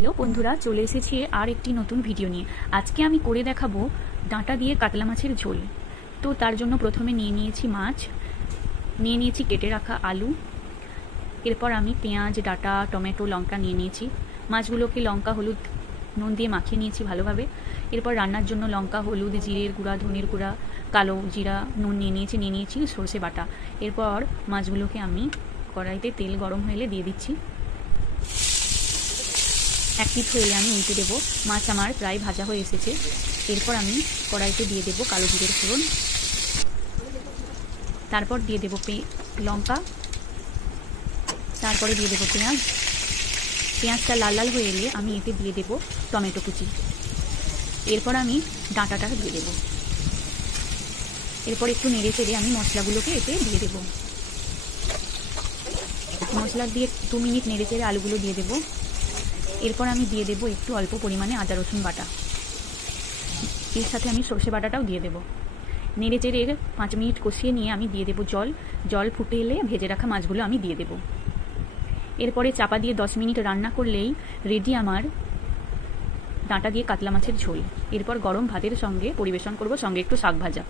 Hello বন্ধুরা, চলে এসেছি আর একটি নতুন ভিডিও নিয়ে। আজকে আমি করে দেখাবো ডাঁটা দিয়ে কাতলা মাছের ঝোল। তো তার জন্য প্রথমে নিয়ে নিয়েছি মাছ, নিয়ে নিয়েছি কেটে রাখা আলু, এরপর আমি পেঁয়াজ, ডাঁটা, টমেটো, লঙ্কা নিয়ে নিয়েছি। মাছগুলোকে লঙ্কা হলুদ নুন দিয়ে মাখিয়ে নিয়েছি ভালোভাবে। এরপর রান্নার জন্য লঙ্কা, হলুদ, জিরের গুঁড়া, ধনের গুঁড়া, কালো জিরা, নুন নিয়ে নিয়েছি সর্ষে বাটা। এরপর মাছগুলোকে আমি কড়াইতে তেল গরম হলে দিয়ে দিচ্ছি। এক পিঠ হয়ে আমি উল্টে দেবো। মাছ আমার প্রায় ভাজা হয়ে এসেছে। এরপর আমি কড়াইতে দিয়ে দেবো কালো জিরের ফোড়ন, তারপর দিয়ে দেবো লঙ্কা, তারপরে দিয়ে দেবো পেঁয়াজ। পেঁয়াজটা লাল লাল হয়ে এলে আমি এতে দিয়ে দেবো টমেটো কুচি। এরপর আমি ডাঁটাটা দিয়ে দেবো। এরপর একটু নেড়ে চেড়ে আমি মশলাগুলোকে এতে দিয়ে দেবো। মশলা দিয়ে 2 মিনিট নেড়ে চেড়ে আলুগুলো দিয়ে দেবো। এরপর আমি দিয়ে দেবো একটু অল্প পরিমাণে আদা রসুন বাটা। এর সাথে আমি সর্ষে বাটাটাও দিয়ে দেবো। নেড়ে চেড়ে 5 মিনিট কষিয়ে নিয়ে আমি দিয়ে দেবো জল ফুটে এলে ভেজে রাখা মাছগুলো আমি দিয়ে দেবো। এরপরে চাপা দিয়ে 10 মিনিট রান্না করলেই রেডি আমার ডাঁটা দিয়ে কাতলা মাছের ঝোল। এরপর গরম ভাতের সঙ্গে পরিবেশন করব, সঙ্গে একটু শাক ভাজা।